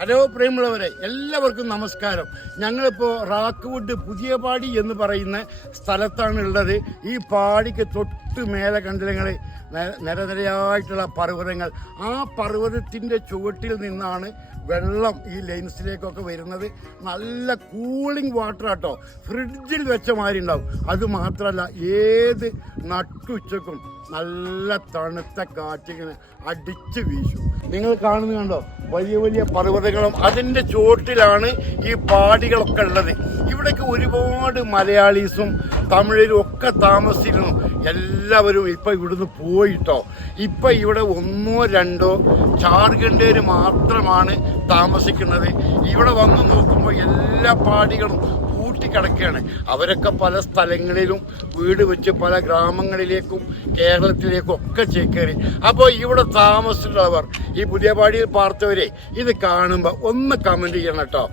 Hello പ്രിയമുള്ളവരെ, എല്ലാവർക്കും നമസ്കാരം. ഞങ്ങളിപ്പോൾ റാക്ക്വുഡ് പുതിയ പാടി എന്ന് പറയുന്ന സ്ഥലത്താണ് ഉള്ളത്. ഈ പാടിക്ക് തൊട്ട് മേലെ കണ്ടില്ല നിരനിരയായിട്ടുള്ള പർവ്വതങ്ങൾ. ആ പർവ്വതത്തിൻ്റെ ചുവട്ടിൽ നിന്നാണ് വെള്ളം ഈ ലൈൻസിലേക്കൊക്കെ വരുന്നത്. നല്ല കൂളിംഗ് വാട്ടർ ആട്ടോ, ഫ്രിഡ്ജിൽ വെച്ച മാതിരി ഉണ്ടാവും. അത് മാത്രമല്ല, ഏത് നട്ടുച്ചക്കും നല്ല തണുത്ത കാറ്റിങ്ങനെ അടിച്ച് വീശും. നിങ്ങൾ കാണുന്നത് കണ്ടോ, വലിയ വലിയ പർവ്വതങ്ങളും അതിൻ്റെ ചുവട്ടിലാണ് ഈ പാടികളൊക്കെ ഉള്ളത്. ഇവിടേക്ക് ഒരുപാട് മലയാളീസും തമിഴരും ഒക്കെ താമസിച്ചിരുന്നു. എല്ലാവരും ഇപ്പം ഇവിടുന്ന് പോയിട്ടോ. ഇപ്പം ഇവിടെ 1-2 ജാർഖണ്ഡേര് മാത്രമാണ് താമസിക്കുന്നത്. ഇവിടെ വന്ന് നോക്കുമ്പോൾ എല്ലാ പാടികളും കിടക്കുകയാണ്. അവരൊക്കെ പല സ്ഥലങ്ങളിലും വീട് വെച്ച് പല ഗ്രാമങ്ങളിലേക്കും കേരളത്തിലേക്കും ഒക്കെ ചേക്കേറി. അപ്പോൾ ഇവിടെ താമസിച്ചിട്ടുള്ളവർ, ഈ പുതിയ പാടിയിൽ പാർത്തവരെ ഇത് കാണുമ്പോൾ ഒന്ന് കമൻറ്റ് ചെയ്യണം കേട്ടോ.